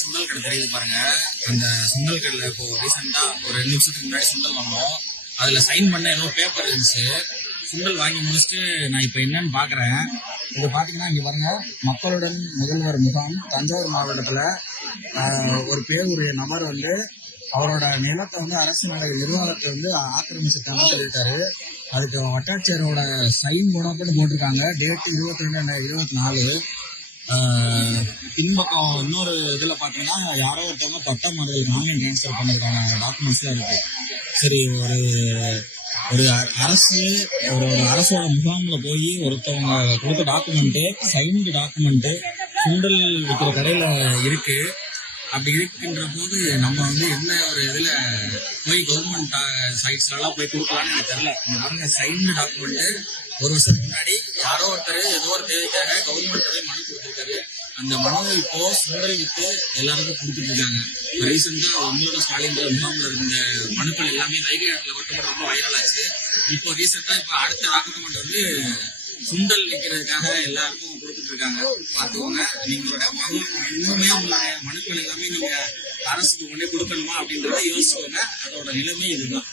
சுண்டல் கடை தெரியுது பாருங்க. அந்த சுண்டல் கடையில் இப்போ ரீசெண்டா ஒரு 2 நிமிஷத்துக்கு முன்னாடி சுண்டல் வாங்கினோம். அதுல சைன் பண்ண ஏதோ பேப்பர் இருந்துச்சு. சுண்டல் வாங்கி முடிச்சுட்டு நான் இப்ப என்னன்னு பாக்குறேன். இது பாத்தீங்கன்னா இங்க பாருங்க, மக்களுடன் முதல்வர் முகாம் தஞ்சாவூர் மாவட்டத்துல ஒரு பேருடைய நபர் வந்து அவரோட நிலத்தை வந்து அரசு நிர்வாகத்தை வந்து ஆக்கிரமிச்சிட்டாங்கன்னு சொல்லிட்டாரு. அதுக்கு வட்டாட்சியரோட சைன் குணப்பட்டு போட்டிருக்காங்க. டேட் 22/24. பின்பக்கம் இன்னொரு இதுல பாத்தீங்கன்னா யாரோ ஒருத்தவங்க பட்டா மாறுதல் ஆன்லைன் டிரான்ஸ்பர் பண்ணதுக்கான டாக்குமெண்ட்ஸ் தான் இருக்கு. சரி, ஒரு அரசு ஒரு அரசோட முகாம்ல போய் ஒருத்தவங்க கொடுத்த டாக்குமெண்ட், சைன்டு டாக்குமெண்ட் சுண்டல் விற்கிற கடையில இருக்கு. அப்படி இருக்குன்ற போது நம்ம வந்து என்ன ஒரு இதுல போய் கவர்மெண்ட் சைட்ஸ்லாம் போய் கொடுக்கலாம்னு எனக்கு தெரியல. இந்த பாருங்க, சைன்டு டாக்குமெண்ட் 1 வருஷத்துக்கு முன்னாடி யாரோ ஒருத்தர் ஏதோ ஒரு தேவைக்காக கவர்மெண்ட் போய் மனு கொடுத்துருக்காரு. அந்த மனுவை இப்போ சுண்டல் வித்து எல்லாருக்கும் கொடுத்துட்டு இருக்காங்க. ரீசெண்டா உங்களோட ஸ்டாலின் முகாம்ல இருந்த மனுக்கள் எல்லாமே வைகை ஆற்றுல மட்டும் ரொம்ப வைரல் ஆச்சு. இப்போ ரீசெண்டா இப்ப அடுத்த டாக்குமெண்ட் வந்து சுண்டல் விற்கிறதுக்காக எல்லாருக்கும் கொடுத்துட்டு இருக்காங்க. பாத்துக்கோங்க, நீங்களோட இன்னுமே உங்களுடைய மனுக்கள் எல்லாமே நீங்க அரசுக்கு கொண்டே கொடுக்கணுமா அப்படின்றத யோசிச்சுக்கோங்க. அதோட நிலைமை இதுதான்.